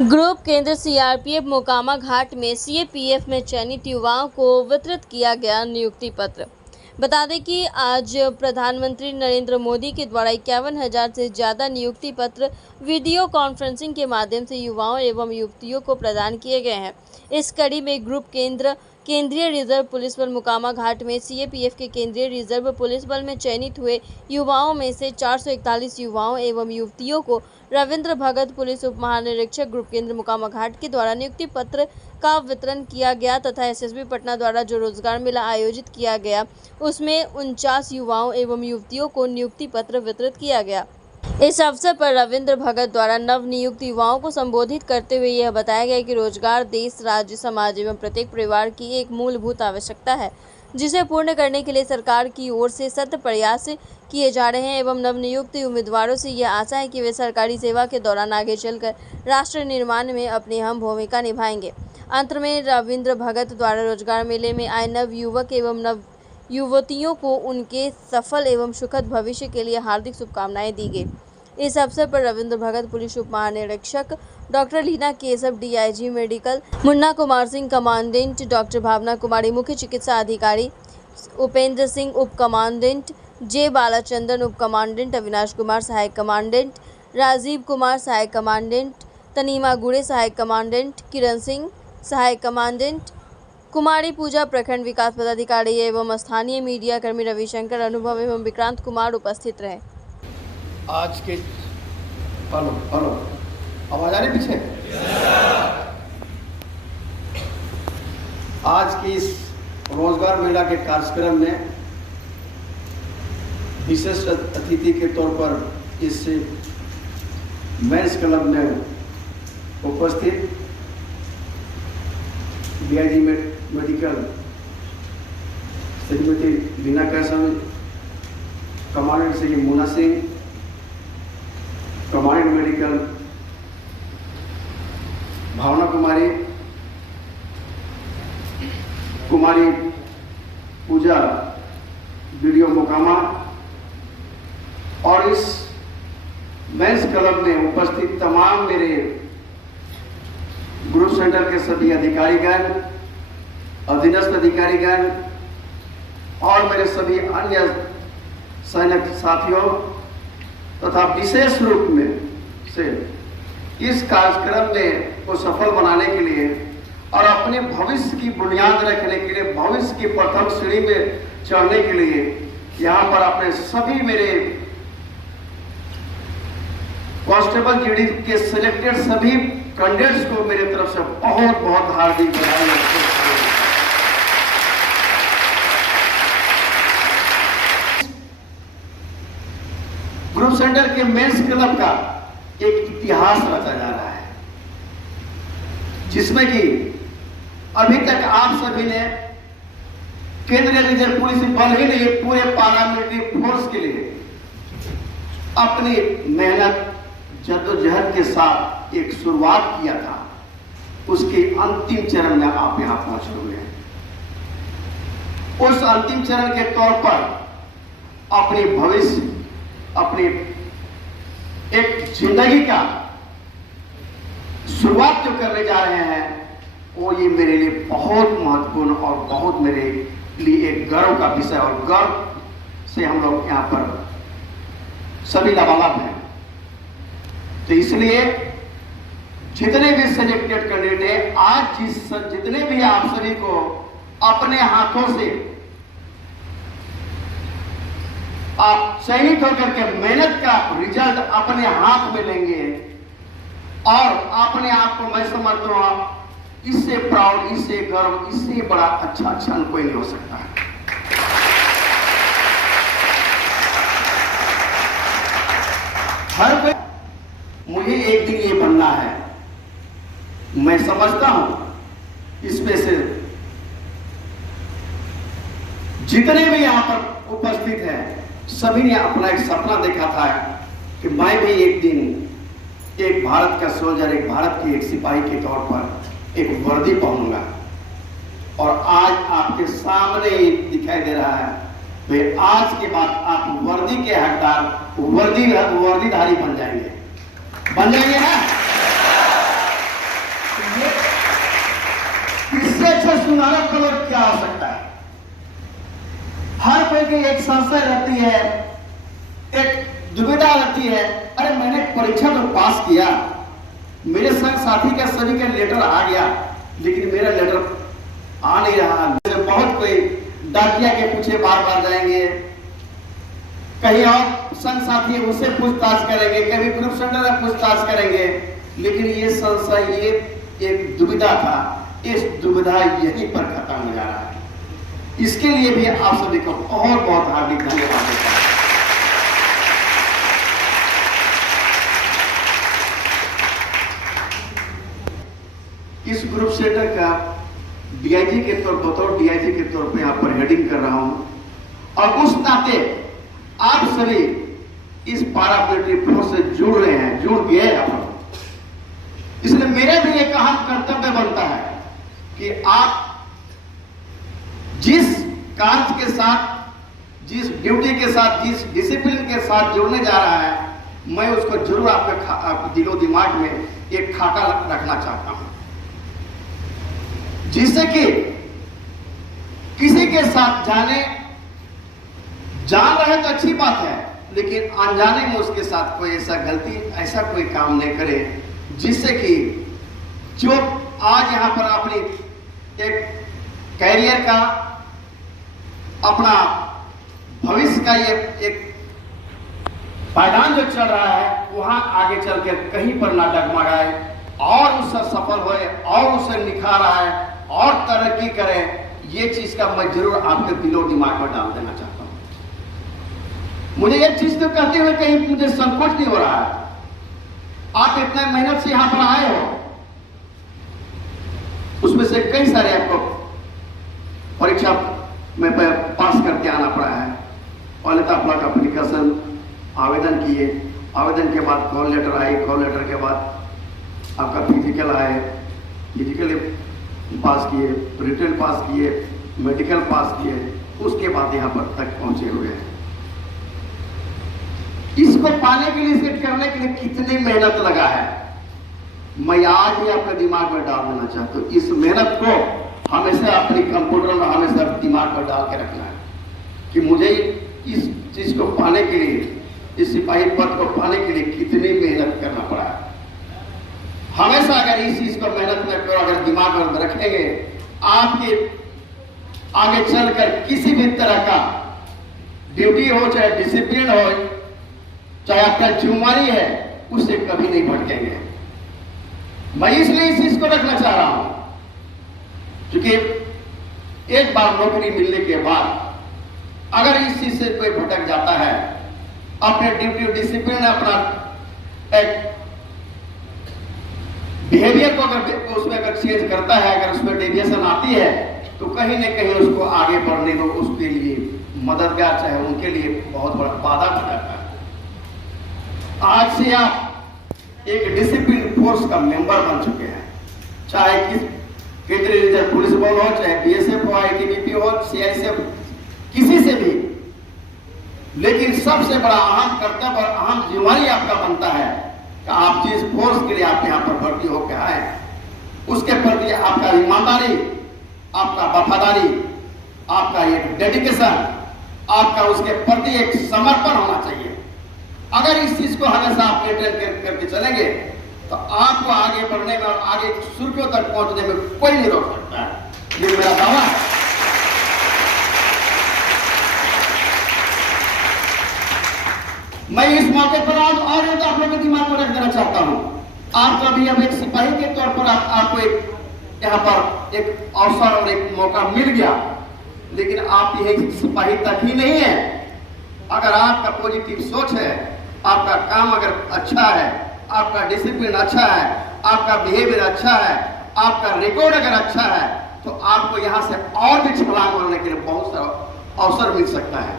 Group केंद्र CRPF Mokama घाट में CAPF में चयनित युवाओं को वितरित किया गया नियुक्ति पत्र। बता दें कि आज प्रधानमंत्री नरेंद्र मोदी के द्वारा 51,000 से ज़्यादा नियुक्ति पत्र वीडियो कॉन्फ्रेंसिंग के माध्यम से युवाओं एवं युवतियों को प्रदान किए गए हैं। इस कड़ी में ग्रुप केंद्रीय रिजर्व पुलिस बल मोकामा घाट में सीएपीएफ के केंद्रीय रिजर्व पुलिस बल में चयनित हुए युवाओं में से 441 युवाओं एवं युवतियों को रविंद्र भगत पुलिस उप महानिरीक्षक ग्रुप केंद्र मोकामा घाट के द्वारा नियुक्ति पत्र का वितरण किया गया तथा एसएसबी पटना द्वारा जो रोजगार मेला आयोजित किया गया उसमें 49 युवाओं एवं युवतियों को नियुक्ति पत्र वितरित किया गया। इस अवसर पर रविंद्र भगत द्वारा नवनियुक्त युवाओं को संबोधित करते हुए यह बताया गया कि रोजगार देश, राज्य, समाज एवं प्रत्येक परिवार की एक मूलभूत आवश्यकता है, जिसे पूर्ण करने के लिए सरकार की ओर से सतत प्रयास किए जा रहे हैं एवं नवनियुक्त उम्मीदवारों से यह आशा है कि वे सरकारी सेवा के दौरान आगे चलकर राष्ट्र निर्माण में अपनी अहम भूमिका निभाएंगे। अंत में रविंद्र भगत द्वारा रोजगार मेले में आए नव युवक एवं नव युवतियों को उनके सफल एवं सुखद भविष्य के लिए हार्दिक शुभकामनाएं दी गई। इस अवसर पर रविंद्र भगत पुलिस उप महानिरीक्षक doctor Leena Keshav DIG medical, Munna Kumar Singh commandant, doctor Bhavna Kumari मुख्य चिकित्सा अधिकारी, उपेंद्र सिंह उप कमांडेंट, जे बालाचंद्रन उप कमांडेंट, अविनाश कुमार सहायक कमांडेंट, राजीव कुमार सहायक कमांडेंट, तनीमा गुड़े सहायक कमांडेंट, किरण सिंह सहायक कमांडेंट, कुमारी पूजा प्रखंड विकास पदाधिकारी एवं स्थानीय मीडिया कर्मी रविशंकर, अनुभव एवं विक्रांत कुमार उपस्थित रहे। आज के हेलो आवाज आ रही पीछे? आज के इस रोजगार मेला के कार्यक्रम में विशेष अतिथि के तौर पर इस मेंस क्लब में उपस्थित DIG medical Shrimati Leena Keshav, commandant Shri Munna Singh, commandant medical Bhavna Kumari, Kumari Pooja BDO Mokama और इस मेंस क्लब में उपस्थित तमाम मेरे ग्रुप सेंटर के सभी अधिकारीगण, अधीनस्थ अधिकारीगण और मेरे सभी अन्य सैनिक साथियों तथा विशेष रूप में से इस कार्यक्रम में को सफल बनाने के लिए और अपने भविष्य की बुनियाद रखने के लिए, भविष्य की प्रथम सीढ़ी में चढ़ने के लिए यहाँ पर अपने सभी मेरे कांस्टेबल जीडी के सिलेक्टेड सभी कैंडिडेट्स को मेरे तरफ से बहुत बहुत हार्दिक बधाई। ग्रुप सेंटर के मेंस क्लब का एक इतिहास रचा जा रहा है, जिसमें कि अभी तक आप सभी ने केंद्रीय रिजर्व पुलिस बल ही नहीं, पूरे पारामिलिट्री फोर्स के लिए अपनी मेहनत जद्दोजहद के साथ एक शुरुआत किया था। उसके अंतिम चरण में आप यहां पहुंचे हुए हैं। उस अंतिम चरण के तौर पर अपनी भविष्य, अपनी एक जिंदगी का शुरुआत जो करने जा रहे हैं, वो ये मेरे लिए बहुत महत्वपूर्ण और बहुत मेरे लिए एक गर्व का विषय, और गर्व से हम लोग यहाँ पर सभी लबालब हैं। तो इसलिए जितने भी सिलेक्टेड कैंडिडेट हैं, आज जितने भी आप सभी को अपने हाथों से आप चयनित होकर के मेहनत का रिजल्ट अपने हाथ में लेंगे और अपने आप को मैं समझता हूं इससे प्राउड, इससे गर्व, इससे बड़ा अच्छा क्षण कोई नहीं हो सकता है। हर कोई मुझे एक दिन ये बनना है, मैं समझता हूं इसमें से जितने भी यहां पर उपस्थित हैं सभी ने अपना एक सपना देखा था कि मैं भी एक दिन एक भारत का सोल्जर, एक भारत के एक सिपाही के तौर पर एक वर्दी पहनूंगा, और आज आपके सामने ही दिखाई दे रहा है। वे आज के बाद आप वर्दी के हकदार, वर्दीधारी बन जाएंगे ना? तरीका हो सकता है। हर कोई की एक संशय रहती है, एक दुविधा रहती है, अरे मैंने परीक्षा तो पास किया, मेरे संग साथी का सभी का लेटर आ गया, लेकिन मेरा लेटर आ नहीं रहा। बहुत कोई डाकिया के पीछे बार बार जाएंगे, कहीं और संग साथी उससे पूछताछ करेंगे, कभी ग्रुप सेंटर में पूछताछ करेंगे, लेकिन ये संशय, ये एक दुविधा था, इस दुविधा यहीं पर खत्म हो जा रहा है। इसके लिए भी आप सभी को बहुत बहुत हार्दिक धन्यवाद देता हूं। इस ग्रुप सेंटर का डीआईजी के बतौर डीआईजी के तौर पे यहाँ पर हेडिंग कर रहा हूं, और उस नाते आप सभी इस पारामिलिट्री फोर्स से जुड़ रहे हैं, जुड़ गए आप। इसलिए मेरा भी एक अहम कर्तव्य बनता है कि आप जिस कार्य के साथ, जिस ड्यूटी के साथ, जिस डिसिप्लिन के साथ जुड़ने जा रहा है, मैं उसको जरूर आपके दिलो दिमाग में एक खाका रखना चाहता हूं, जिससे कि किसी के साथ जान रहे तो अच्छी बात है, लेकिन अनजाने में उसके साथ कोई ऐसा गलती, ऐसा कोई काम नहीं करे जिससे कि जो आज यहां पर अपनी एक कैरियर का, अपना भविष्य का ये एक पायदान जो चल रहा है, वहां आगे चल के कहीं पर ना डगमगाए और उससे सफल होए और उसे निखार आए और तरक्की करे। ये चीज का मैं जरूर आपके दिलो दिमाग में डाल देना चाहता हूं। मुझे एक चीज तो कहते हुए कहीं मुझे संकोच नहीं हो रहा है, आप इतने मेहनत से यहां पर आए हो, उसमें से कई सारे आपको परीक्षा में पास करके आना पड़ा है। पहले तो अपना एप्लीकेशन आवेदन किए, आवेदन के बाद कॉल लेटर आई, कॉल लेटर के बाद आपका फिजिकल आए, फिजिकल पास किए, रिटन पास किए, मेडिकल पास किए, उसके बाद यहां पर तक पहुंचे हुए हैं। इसको पाने के लिए, इसे करने के लिए कितनी मेहनत लगा है, मैं आज ही अपने दिमाग में डाल देना चाहता हूं। इस मेहनत को हमेशा अपनी कंप्यूटर में हमेशा दिमाग में डाल के रखना है कि मुझे इस चीज को पाने के लिए, इस सिपाही पद को पाने के लिए कितनी मेहनत करना पड़ा है। हमेशा अगर इस चीज को मेहनत में अगर दिमाग में रखेंगे, आपके आगे चलकर किसी भी तरह का ड्यूटी हो, चाहे डिसिप्लिन हो, चाहे आपका जिम्मेदारी है, उससे कभी नहीं भटकेंगे। मैं इसलिए इस चीज को रखना चाह रहा हूं क्योंकि एक बार नौकरी मिलने के बाद अगर इस चीज से कोई भटक जाता है, अपने ड्यूटी डिसिप्लिन, अपना एक बिहेवियर को अगर उसमें अगर चेंज करता है, अगर उसमें डेविएशन आती है, तो कहीं ना कहीं उसको आगे बढ़ने में उसके लिए मददगार, चाहे उनके लिए बहुत बड़ा बाधा बन जाता है। आज से आप एक डिसिप्लिन फोर्स का मेंबर बन चुके हैं, चाहे किस केंद्रीय रिजर्व पुलिस बल हो, चाहे बीएसएफ हो, आईटीबीपी हो, सीआईएसएफ, किसी से भी। लेकिन सबसे बड़ा अहम कर्तव्य और अहम जिम्मेदारी आपका बनता है कि आप जिस फोर्स के लिए आप यहाँ पर भर्ती होकर आए, उसके प्रति आपका ईमानदारी, आपका वफादारी, आपका एक डेडिकेशन, आपका उसके प्रति एक समर्पण होना चाहिए। अगर इस चीज को हमेशा आप मेंटेन करके चलेंगे तो आपको आगे बढ़ने में और आगे सुर्खियों तक पहुंचने में कोई नहीं रोक सकता है। ये मेरा दावा है। मैं इस मौके पर आज और एक आप लोगों के दिमाग में रख देना चाहता हूं। आप कभी अब एक सिपाही के तौर पर आपको एक यहाँ पर एक अवसर और एक मौका मिल गया, लेकिन आप यह सिपाही तक ही नहीं है। अगर आपका पॉजिटिव सोच है, आपका काम अगर अच्छा है, आपका डिसिप्लिन अच्छा है, आपका बिहेवियर अच्छा है, आपका रिकॉर्ड अगर अच्छा है, तो आपको यहां से और भी छलांग मारने के लिए बहुत सारा अवसर मिल सकता है।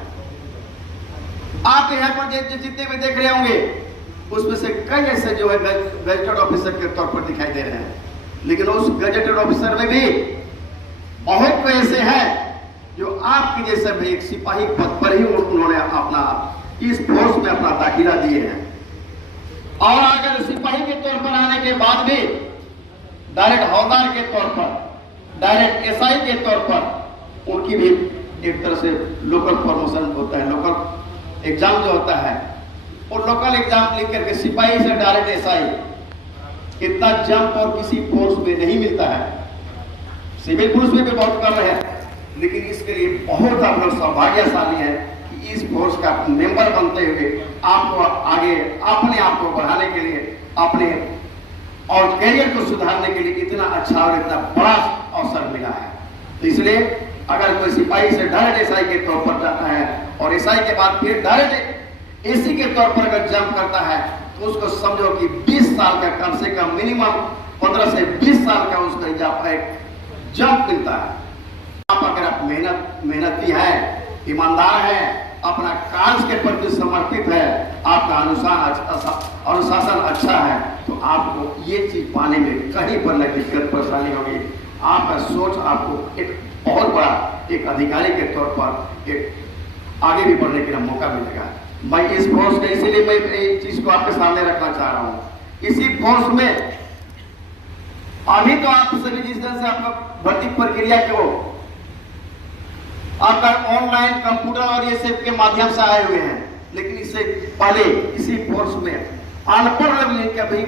आप यहाँ पर जितने भी देख रहे होंगे, उसमें से कई ऐसे जो है गजेटेड ऑफिसर के तौर पर दिखाई दे रहे हैं, लेकिन उस गजेटेड ऑफिसर में भी बहुत कोई ऐसे हैं जो आपके जैसे भी एक सिपाही पद पर ही उन्होंने अपना इस फोर्स में अपना दाखिला दिए हैं। और अगर सिपाही के तौर पर आने के बाद भी डायरेक्ट हवलदार के तौर पर, डायरेक्ट एसआई के तौर पर उनकी भी एक तरह से लोकल प्रमोशन होता है, लोकल एग्जाम जो होता है, और लोकल एग्जाम लिख करके सिपाही से डायरेक्ट एसआई इतना जंप और किसी फोर्स में नहीं मिलता है। सिविल पुलिस में भी बहुत कम है, लेकिन इसके लिए बहुत आप लोग सौभाग्यशाली हैं कि इस फोर्स का मेंबर बनते हुए आपको आगे अपने आप को बढ़ाने के लिए, अपने और करियर को सुधारने के लिए इतना अच्छा और इतना बड़ा अवसर मिला है। तो इसलिए अगर कोई सिपाही से डायरेक्ट एसआई के तौर पर जाता है और एसआई के बाद फिर डायरेक्ट एसी के तौर पर अगर जंप करता है, तो उसको समझो कि 20 साल का, कम से कम मिनिमम 15 से 20 साल का उसका जंप मिलता है। अगर आप मेहनती हैं, ईमानदार हैं, अपना कार्य के प्रति समर्पित है, आपका अनुशासन अच्छा है, तो आपको ये चीज पाने में कहीं पर न दिक्कत परेशानी होगी। आपका सोच आपको एक बहुत बड़ा एक अधिकारी के तौर पर एक आगे भी बढ़ने के लिए मौका मिलेगा। मैं इस फोर्स के इसीलिए मैं एक चीज को आपके सामने रखना चाह रहा हूँ। इसी फोर्स में अभी तो आप सभी जिस तरह से आपका भर्ती प्रक्रिया को आपका ऑनलाइन कंप्यूटर और ये सब के माध्यम से आए हुए हैं, लेकिन इससे पहले इसी फोर्स में अनपढ़ लोग कभी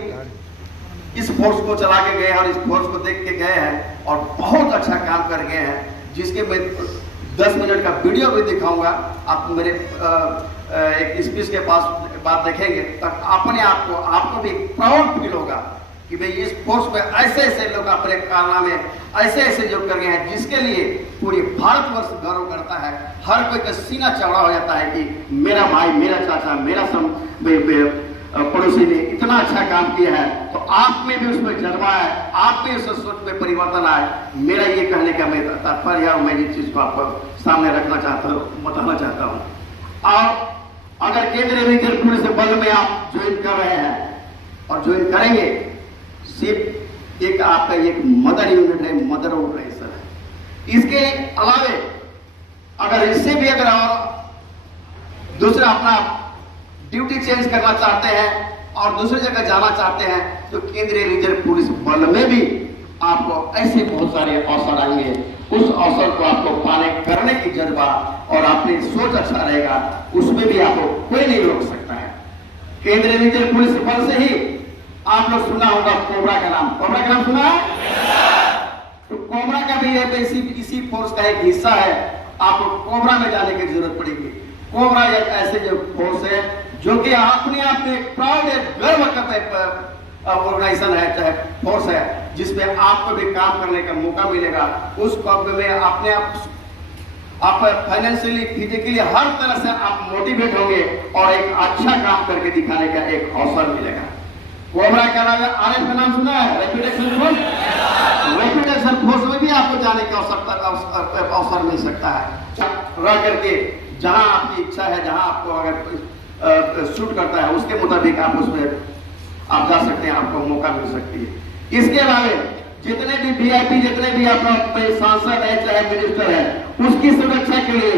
इस फोर्स को चला के गए और इस फोर्स को देख के गए हैं और बहुत अच्छा काम कर गए हैं, जिसके मैं 10 मिनट का वीडियो भी दिखाऊंगा। आप मेरे एक स्पीच के पास बात देखेंगे, तब अपने आप को आपको भी प्राउड फील होगा कि भाई इस फोर्स में ऐसे ऐसे लोग अपने कारनामे ऐसे ऐसे जो कर गए हैं, जिसके लिए पूरी भारतवर्ष गर्व करता है। हर कोई का सीना चौड़ा हो जाता है कि मेरा भाई, मेरा चाचा, मेरा पड़ोसी ने इतना अच्छा काम किया है, तो आप में भी उसमें जज्बा है, आप में उस सोच में परिवर्तन आए। मेरा ये कहने का मैं तात्पर्य है और मैं ये चीज को आपको सामने रखना चाहता हूँ, बताना चाहता हूँ। और अगर केंद्रीय रिजर्व पुलिस बल में आप ज्वाइन कर रहे हैं और ज्वाइन करेंगे, सिर्फ एक आपका एक मदर यूनिट है, मदर ऑर्गेनाइजेशन है। इसके अलावे अगर इससे भी अगर और दूसरा अपना ड्यूटी चेंज करना चाहते हैं और दूसरी जगह जाना चाहते हैं, तो केंद्रीय रिजर्व पुलिस बल में भी आपको ऐसे बहुत सारे अवसर आएंगे। उस अवसर को आपको पाने करने की जज्बा और अपनी सोच अच्छा रहेगा, उसमें भी आपको कोई नहीं रोक सकता है। केंद्रीय रिजर्व पुलिस बल से ही आप लोग सुना होगा कोबरा का नाम, कोबरा का नाम सुना है? तो कोबरा का भी इसी फोर्स का एक हिस्सा है। आपको कोबरा में जाने की जरूरत पड़ेगी। कोबरा एक ऐसे जो फोर्स है जो कि अपने आप में प्राउड गर्व का ऑर्गेनाइजेशन है, चाहे फोर्स है, जिसमें आपको भी काम करने का मौका मिलेगा। उस काम में अपने आप फाइनेंशियली, फिजिकली हर तरह से आप मोटिवेट होंगे और एक अच्छा काम करके दिखाने का एक अवसर मिलेगा। कोबरा के अलावा आरएफ का नाम सुना है? Rapid action force. Rapid action force में भी आपको जाने का अवसर मिल सकता है। रह करके जहां आपकी इच्छा है, जहां आपको अगर शूट करता है, उसके मुताबिक आप उसमें आप जा सकते हैं, आपको मौका मिल सकती है। इसके अलावा जितने भी वीआईपी, जितने भी आपका सांसद है चाहे मिनिस्टर है, उसकी सुरक्षा के लिए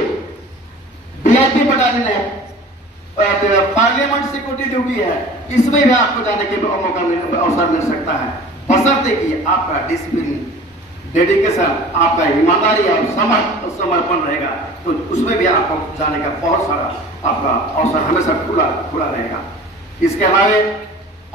वीआईपी बटालियन है, पार्लियामेंट सिक्योरिटी ड्यूटी है, इसमें भी आपको जाने के मौका अवसर मिल सकता है, बशर्ते कि आपका डिसिप्लिन, डेडिकेशन, आपका ईमानदारी और समर्पण रहेगा, तो उसमें भी आपको जाने का बहुत सारा आपका अवसर हमेशा खुला रहेगा। इसके अलावा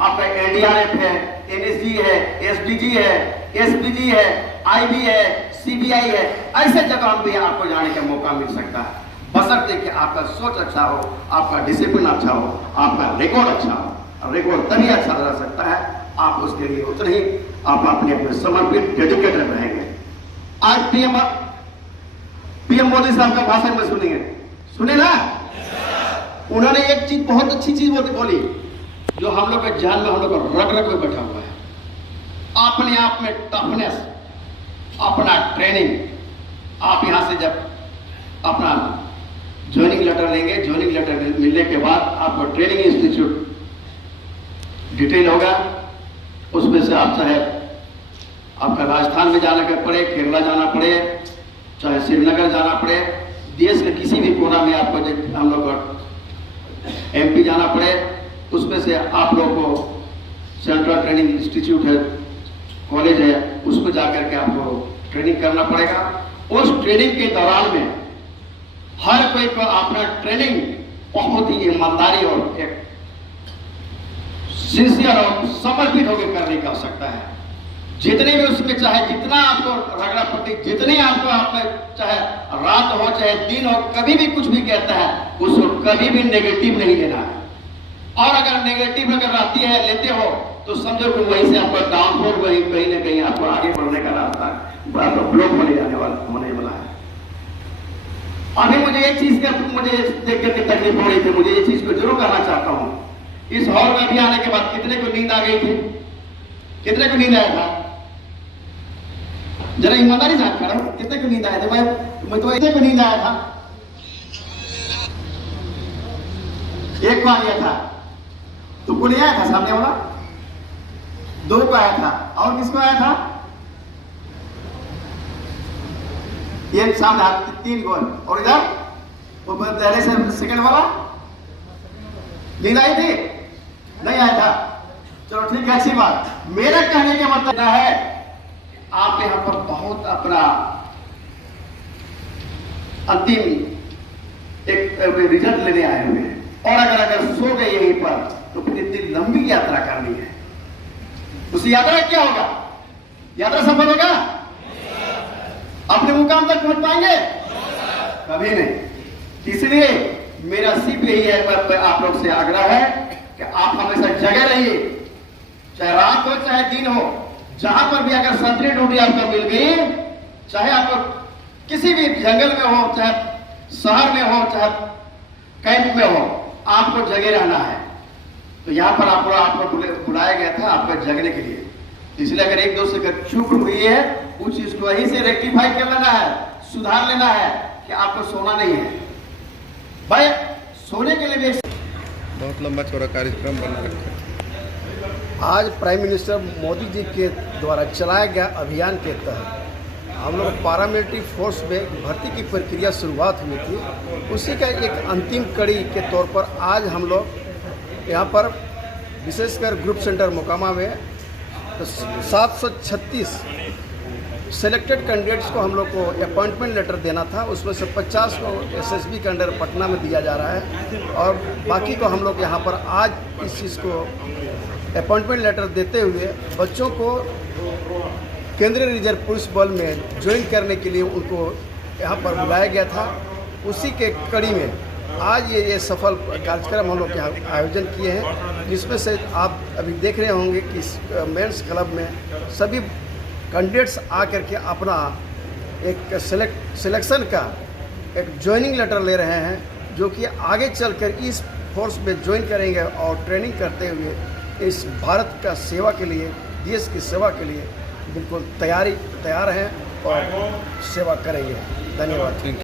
आपका एनडीआरएफ है, एनएसजी है, एसडीजी है, एसपीजी है, आईबी है, सीबीआई है, ऐसे जगह भी आपको जाने का मौका मिल सकता है, बशर्ते कि आपका सोच अच्छा हो, आपका डिसिप्लिन अच्छा हो, आपका रिकॉर्ड अच्छा हो। रिकॉर्ड तभी अच्छा रह सकता है, आप उसके लिए उतने ही आप अपने समर्पित डेडिकेटेड रहेंगे। आज पीएम मोदी साहब का भाषण में सुनेंगे, सुने ना? उन्होंने एक चीज, बहुत अच्छी चीज बोली, जो हम लोग के जान में, हम लोग को रग रग में बैठा हुआ है। अपने आप में टफनेस, अपना ट्रेनिंग। आप यहां से जब अपना ज्वाइनिंग लेटर लेंगे, ज्वाइनिंग लेटर मिलने के बाद आपको ट्रेनिंग इंस्टीट्यूट डिटेल होगा, उसमें से आप चाहे आपका राजस्थान में जाना पड़े, केरला जाना पड़े, चाहे श्रीनगर जाना पड़े, देश के किसी भी कोना में आपको हम लोग एमपी जाना पड़े, उसमें से आप लोग को सेंट्रल ट्रेनिंग इंस्टीट्यूट है, कॉलेज है, उसमें जाकर के आपको ट्रेनिंग करना पड़ेगा। उस ट्रेनिंग के दौरान में हर कोई को अपना ट्रेनिंग बहुत ही ईमानदारी और एक सिंसियर और समर्पित होकर करने की आवश्यकता है। जितने भी उसमें चाहे जितना आपको रगड़ा पट्टी, जितने आपको चाहे रात हो चाहे दिन हो, कभी भी कुछ भी कहता है उसको कभी भी नेगेटिव नहीं लेना है। और अगर नेगेटिव अगर आती है लेते हो तो समझो कि वहीं से आपका डाउनफॉल वहीं कहीं ना कहीं आपको आगे बढ़ने का रास्ता ब्लॉक होने वाला है। अभी मुझे एक चीज का मुझे देख करके तकलीफ हो रही थी, मुझे ये चीज को जरूर कहना चाहता हूँ। इस हॉल में भी आने के बाद कितने को नींद आ गई थी? कितने को नींद आया था? जरा ईमानदारी से हाथ खड़ा हो, कितने को नींद आया था? मैं तो इतने को नींद आया था। एक को आ गया था, तुमको नहीं आया था? सामने वाला दो को आया था, और किसको आया था? ये सामने हाथ तीन को, और इधर वो पहले से सेकंड वाला नींद आई थी? नहीं आया था। चलो ठीक है, अच्छी बात। मेरा कहने का मतलब है आप यहाँ पर बहुत अपना अंतिम एक रिजल्ट लेने आए हुए हैं, और अगर सो गए यहीं पर तो फिर इतनी लंबी यात्रा करनी है। उस यात्रा क्या होगा? यात्रा सफल होगा? अपने मुकाम तक पहुंच पाएंगे? कभी नहीं। इसलिए मेरा सिर्फ यही है, आप लोग से आग्रह है कि आप हमेशा जगह रहिए, चाहे रात हो चाहे दिन हो। जहां पर भी अगर संतरी ड्यूटी आपको मिल गई, चाहे आपको किसी भी जंगल में हो, चाहे शहर में हो, चाहे कैंप में हो, आपको जगह रहना है। तो यहाँ पर आपको बुलाया गया था आपको जगने के लिए। इसलिए अगर एक दो से चूक हुई है, उस चीज को वहीं से रेक्टिफाई कर लेना है, सुधार लेना है कि आपको सोना नहीं है। भाई सोने के लिए भी बहुत लंबा चौड़ा कार्यक्रम बना रखा है। आज प्राइम मिनिस्टर मोदी जी के द्वारा चलाया गया अभियान के तहत हम लोग पैरामिलिट्री फोर्स में भर्ती की प्रक्रिया शुरुआत हुई थी। उसी का एक अंतिम कड़ी के तौर पर आज हम लोग यहाँ पर विशेषकर ग्रुप सेंटर मोकामा में तो 736 सेलेक्टेड कैंडिडेट्स को हम लोग को अपॉइंटमेंट लेटर देना था। उसमें से 50 को एसएसबी के अंडर पटना में दिया जा रहा है, और बाकी को हम लोग यहाँ पर आज इस चीज़ को अपॉइंटमेंट लेटर देते हुए बच्चों को केंद्रीय रिजर्व पुलिस बल में ज्वाइन करने के लिए उनको यहाँ पर बुलाया गया था। उसी के कड़ी में आज ये सफल कार्यक्रम हम लोग यहाँ आयोजन किए हैं, जिसमें से आप अभी देख रहे होंगे कि मेंस क्लब में सभी कैंडिडेट्स आकर के अपना एक सिलेक्शन का एक ज्वाइनिंग लेटर ले रहे हैं, जो कि आगे चलकर इस फोर्स में ज्वाइन करेंगे और ट्रेनिंग करते हुए इस भारत का सेवा के लिए, देश की सेवा के लिए बिल्कुल तैयार हैं और सेवा करेंगे। धन्यवाद।